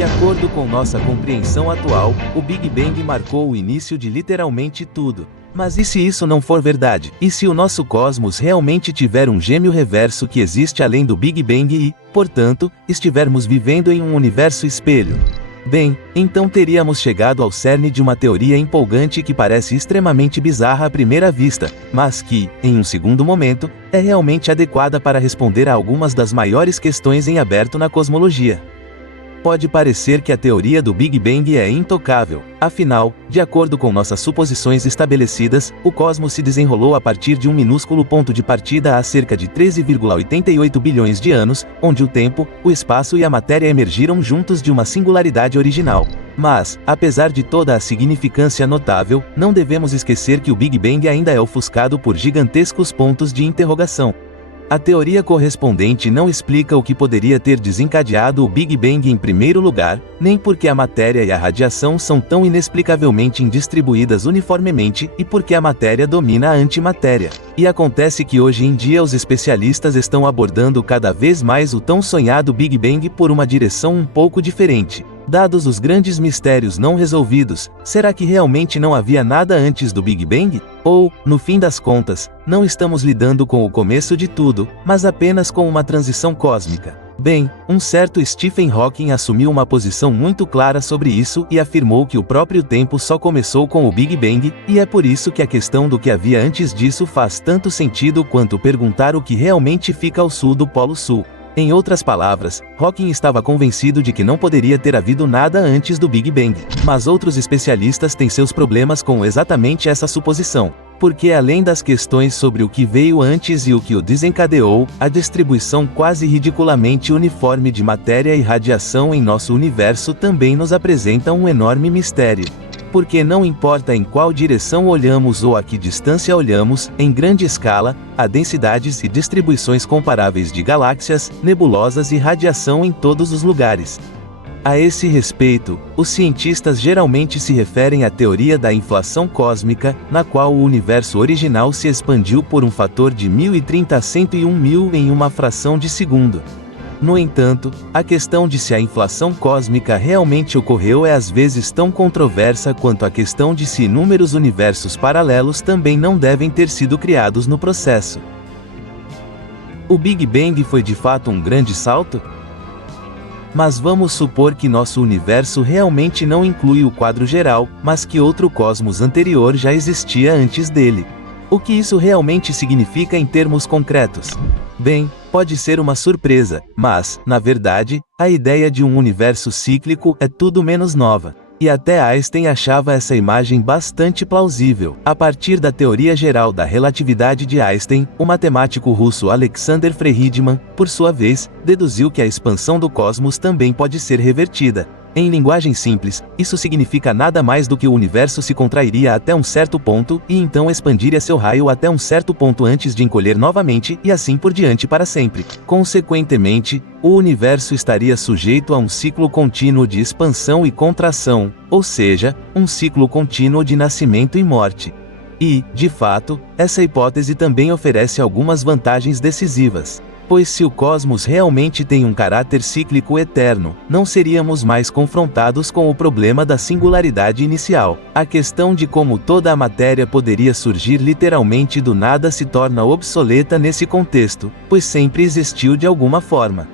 De acordo com nossa compreensão atual, o Big Bang marcou o início de literalmente tudo. Mas e se isso não for verdade? E se o nosso cosmos realmente tiver um gêmeo reverso que existe além do Big Bang e, portanto, estivermos vivendo em um universo espelho? Bem, então teríamos chegado ao cerne de uma teoria empolgante que parece extremamente bizarra à primeira vista, mas que, em um segundo momento, é realmente adequada para responder a algumas das maiores questões em aberto na cosmologia. Pode parecer que a teoria do Big Bang é intocável. Afinal, de acordo com nossas suposições estabelecidas, o cosmos se desenrolou a partir de um minúsculo ponto de partida há cerca de 13,88 bilhões de anos, onde o tempo, o espaço e a matéria emergiram juntos de uma singularidade original. Mas, apesar de toda a significância notável, não devemos esquecer que o Big Bang ainda é ofuscado por gigantescos pontos de interrogação. A teoria correspondente não explica o que poderia ter desencadeado o Big Bang em primeiro lugar, nem porque a matéria e a radiação são tão inexplicavelmente indistribuídas uniformemente, e porque a matéria domina a antimatéria. E acontece que hoje em dia os especialistas estão abordando cada vez mais o tão sonhado Big Bang por uma direção um pouco diferente. Dados os grandes mistérios não resolvidos, será que realmente não havia nada antes do Big Bang? Ou, no fim das contas, não estamos lidando com o começo de tudo, mas apenas com uma transição cósmica? Bem, um certo Stephen Hawking assumiu uma posição muito clara sobre isso e afirmou que o próprio tempo só começou com o Big Bang, e é por isso que a questão do que havia antes disso faz tanto sentido quanto perguntar o que realmente fica ao sul do Polo Sul. Em outras palavras, Hawking estava convencido de que não poderia ter havido nada antes do Big Bang. Mas outros especialistas têm seus problemas com exatamente essa suposição. Porque além das questões sobre o que veio antes e o que o desencadeou, a distribuição quase ridiculamente uniforme de matéria e radiação em nosso universo também nos apresenta um enorme mistério. Porque não importa em qual direção olhamos ou a que distância olhamos, em grande escala, há densidades e distribuições comparáveis de galáxias, nebulosas e radiação em todos os lugares. A esse respeito, os cientistas geralmente se referem à teoria da inflação cósmica, na qual o universo original se expandiu por um fator de 1030 a 101.000 em uma fração de segundo. No entanto, a questão de se a inflação cósmica realmente ocorreu é às vezes tão controversa quanto a questão de se inúmeros universos paralelos também não devem ter sido criados no processo. O Big Bang foi de fato um grande salto? Mas vamos supor que nosso universo realmente não inclui o quadro geral, mas que outro cosmos anterior já existia antes dele. O que isso realmente significa em termos concretos? Bem, pode ser uma surpresa, mas, na verdade, a ideia de um universo cíclico é tudo menos nova. E até Einstein achava essa imagem bastante plausível. A partir da teoria geral da relatividade de Einstein, o matemático russo Alexander Friedman, por sua vez, deduziu que a expansão do cosmos também pode ser revertida. Em linguagem simples, isso significa nada mais do que o universo se contrairia até um certo ponto, e então expandiria seu raio até um certo ponto antes de encolher novamente, e assim por diante para sempre. Consequentemente, o universo estaria sujeito a um ciclo contínuo de expansão e contração, ou seja, um ciclo contínuo de nascimento e morte. E, de fato, essa hipótese também oferece algumas vantagens decisivas. Pois se o cosmos realmente tem um caráter cíclico eterno, não seríamos mais confrontados com o problema da singularidade inicial. A questão de como toda a matéria poderia surgir literalmente do nada se torna obsoleta nesse contexto, pois sempre existiu de alguma forma.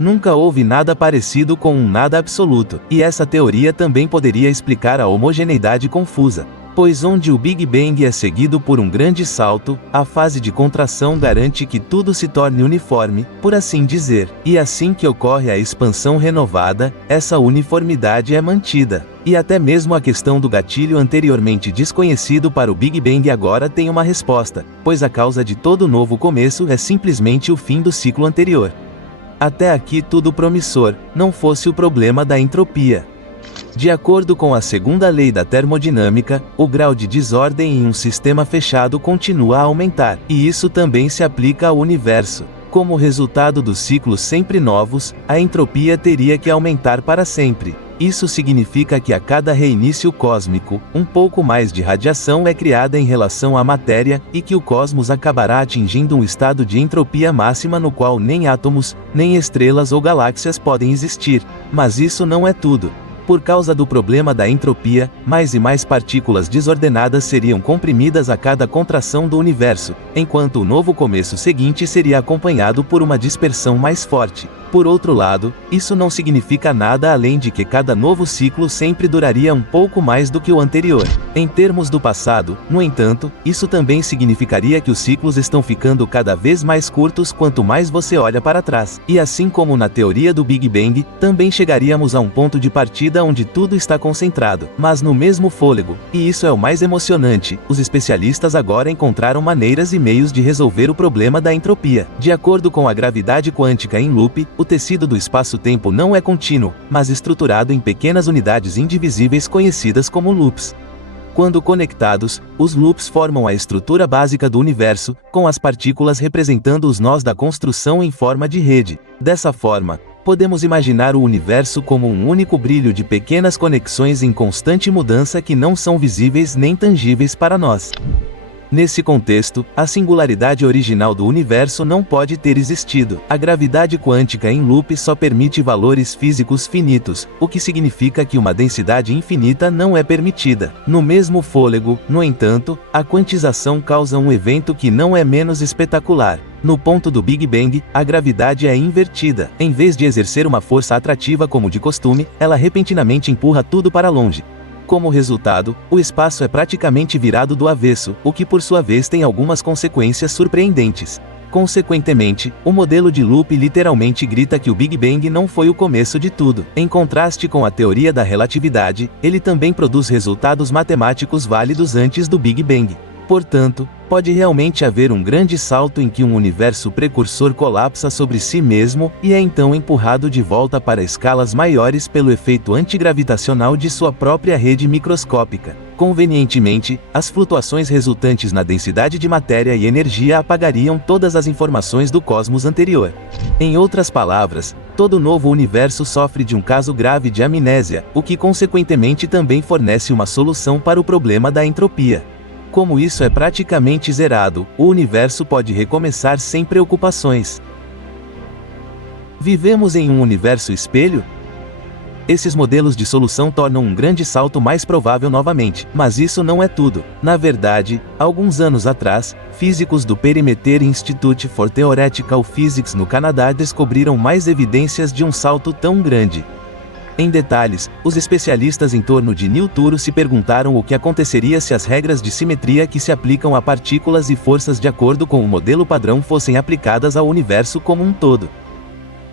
Nunca houve nada parecido com um nada absoluto, e essa teoria também poderia explicar a homogeneidade confusa. Pois onde o Big Bang é seguido por um grande salto, a fase de contração garante que tudo se torne uniforme, por assim dizer. E assim que ocorre a expansão renovada, essa uniformidade é mantida. E até mesmo a questão do gatilho anteriormente desconhecido para o Big Bang agora tem uma resposta, pois a causa de todo novo começo é simplesmente o fim do ciclo anterior. Até aqui tudo promissor, não fosse o problema da entropia. De acordo com a segunda lei da termodinâmica, o grau de desordem em um sistema fechado continua a aumentar, e isso também se aplica ao universo. Como resultado dos ciclos sempre novos, a entropia teria que aumentar para sempre. Isso significa que a cada reinício cósmico, um pouco mais de radiação é criada em relação à matéria, e que o cosmos acabará atingindo um estado de entropia máxima no qual nem átomos, nem estrelas ou galáxias podem existir. Mas isso não é tudo. Por causa do problema da entropia, mais e mais partículas desordenadas seriam comprimidas a cada contração do universo, enquanto o novo começo seguinte seria acompanhado por uma dispersão mais forte. Por outro lado, isso não significa nada além de que cada novo ciclo sempre duraria um pouco mais do que o anterior. Em termos do passado, no entanto, isso também significaria que os ciclos estão ficando cada vez mais curtos quanto mais você olha para trás. E assim como na teoria do Big Bang, também chegaríamos a um ponto de partida onde tudo está concentrado, mas no mesmo fôlego. E isso é o mais emocionante, os especialistas agora encontraram maneiras e meios de resolver o problema da entropia. De acordo com a gravidade quântica em loop, o tecido do espaço-tempo não é contínuo, mas estruturado em pequenas unidades indivisíveis conhecidas como loops. Quando conectados, os loops formam a estrutura básica do universo, com as partículas representando os nós da construção em forma de rede. Dessa forma, podemos imaginar o universo como um único brilho de pequenas conexões em constante mudança que não são visíveis nem tangíveis para nós. Nesse contexto, a singularidade original do universo não pode ter existido. A gravidade quântica em loop só permite valores físicos finitos, o que significa que uma densidade infinita não é permitida. No mesmo fôlego, no entanto, a quantização causa um evento que não é menos espetacular. No ponto do Big Bang, a gravidade é invertida. Em vez de exercer uma força atrativa como de costume, ela repentinamente empurra tudo para longe. Como resultado, o espaço é praticamente virado do avesso, o que por sua vez tem algumas consequências surpreendentes. Consequentemente, o modelo de loop literalmente grita que o Big Bang não foi o começo de tudo. Em contraste com a teoria da relatividade, ele também produz resultados matemáticos válidos antes do Big Bang. Portanto, pode realmente haver um grande salto em que um universo precursor colapsa sobre si mesmo e é então empurrado de volta para escalas maiores pelo efeito antigravitacional de sua própria rede microscópica. Convenientemente, as flutuações resultantes na densidade de matéria e energia apagariam todas as informações do cosmos anterior. Em outras palavras, todo novo universo sofre de um caso grave de amnésia, o que consequentemente também fornece uma solução para o problema da entropia. Como isso é praticamente zerado, o universo pode recomeçar sem preocupações. Vivemos em um universo espelho? Esses modelos de solução tornam um grande salto mais provável novamente, mas isso não é tudo. Na verdade, alguns anos atrás, físicos do Perimeter Institute for Theoretical Physics no Canadá descobriram mais evidências de um salto tão grande. Em detalhes, os especialistas em torno de Newton se perguntaram o que aconteceria se as regras de simetria que se aplicam a partículas e forças de acordo com o modelo padrão fossem aplicadas ao universo como um todo.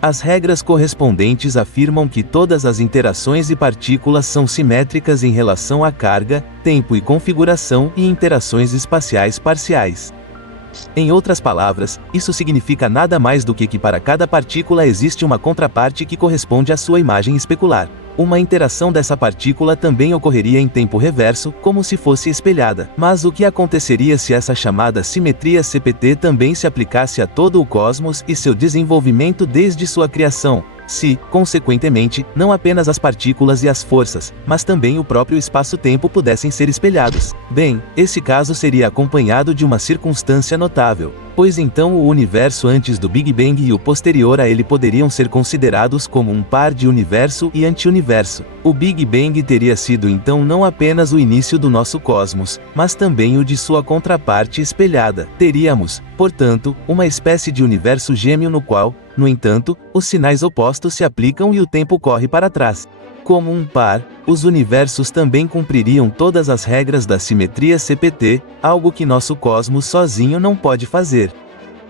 As regras correspondentes afirmam que todas as interações e partículas são simétricas em relação à carga, tempo e configuração e interações espaciais parciais. Em outras palavras, isso significa nada mais do que para cada partícula existe uma contraparte que corresponde à sua imagem especular. Uma interação dessa partícula também ocorreria em tempo reverso, como se fosse espelhada. Mas o que aconteceria se essa chamada simetria CPT também se aplicasse a todo o cosmos e seu desenvolvimento desde sua criação? Se, consequentemente, não apenas as partículas e as forças, mas também o próprio espaço-tempo pudessem ser espelhados. Bem, esse caso seria acompanhado de uma circunstância notável, pois então o universo antes do Big Bang e o posterior a ele poderiam ser considerados como um par de universo e anti-universo. O Big Bang teria sido então não apenas o início do nosso cosmos, mas também o de sua contraparte espelhada. Teríamos, portanto, uma espécie de universo gêmeo no qual, no entanto, os sinais opostos se aplicam e o tempo corre para trás. Como um par, os universos também cumpririam todas as regras da simetria CPT, algo que nosso cosmos sozinho não pode fazer.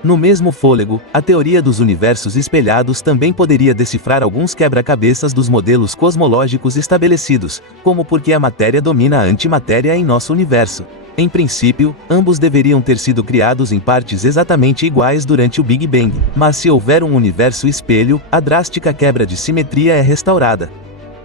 No mesmo fôlego, a teoria dos universos espelhados também poderia decifrar alguns quebra-cabeças dos modelos cosmológicos estabelecidos, como por que a matéria domina a antimatéria em nosso universo. Em princípio, ambos deveriam ter sido criados em partes exatamente iguais durante o Big Bang, mas se houver um universo espelho, a drástica quebra de simetria é restaurada.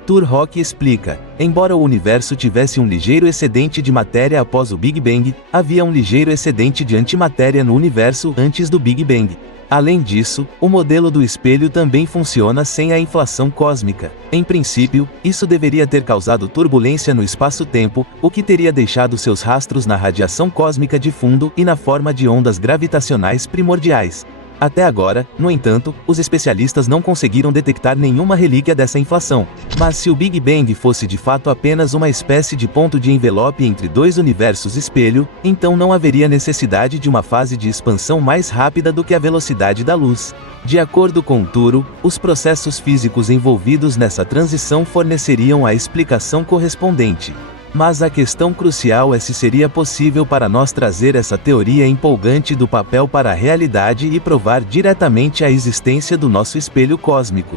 Turok explica: embora o universo tivesse um ligeiro excedente de matéria após o Big Bang, havia um ligeiro excedente de antimatéria no universo antes do Big Bang. Além disso, o modelo do espelho também funciona sem a inflação cósmica. Em princípio, isso deveria ter causado turbulência no espaço-tempo, o que teria deixado seus rastros na radiação cósmica de fundo e na forma de ondas gravitacionais primordiais. Até agora, no entanto, os especialistas não conseguiram detectar nenhuma relíquia dessa inflação. Mas se o Big Bang fosse de fato apenas uma espécie de ponto de envelope entre dois universos espelho, então não haveria necessidade de uma fase de expansão mais rápida do que a velocidade da luz. De acordo com Turo, os processos físicos envolvidos nessa transição forneceriam a explicação correspondente. Mas a questão crucial é se seria possível para nós trazer essa teoria empolgante do papel para a realidade e provar diretamente a existência do nosso espelho cósmico.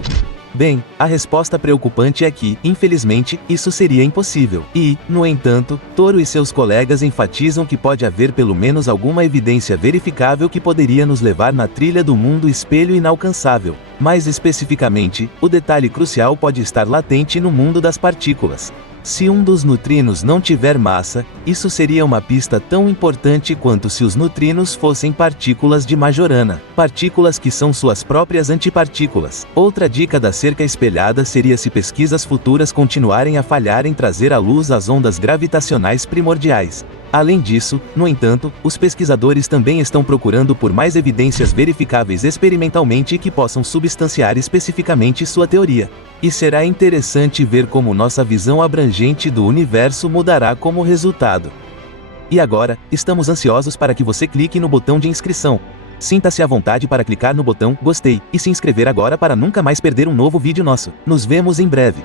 Bem, a resposta preocupante é que, infelizmente, isso seria impossível. E, no entanto, Toro e seus colegas enfatizam que pode haver pelo menos alguma evidência verificável que poderia nos levar na trilha do mundo espelho inalcançável. Mais especificamente, o detalhe crucial pode estar latente no mundo das partículas. Se um dos neutrinos não tiver massa, isso seria uma pista tão importante quanto se os neutrinos fossem partículas de Majorana, partículas que são suas próprias antipartículas. Outra dica da cerca espelhada seria se pesquisas futuras continuarem a falhar em trazer à luz as ondas gravitacionais primordiais. Além disso, no entanto, os pesquisadores também estão procurando por mais evidências verificáveis experimentalmente que possam substanciar especificamente sua teoria. E será interessante ver como nossa visão abrangente do universo mudará como resultado. E agora, estamos ansiosos para que você clique no botão de inscrição. Sinta-se à vontade para clicar no botão gostei e se inscrever agora para nunca mais perder um novo vídeo nosso. Nos vemos em breve.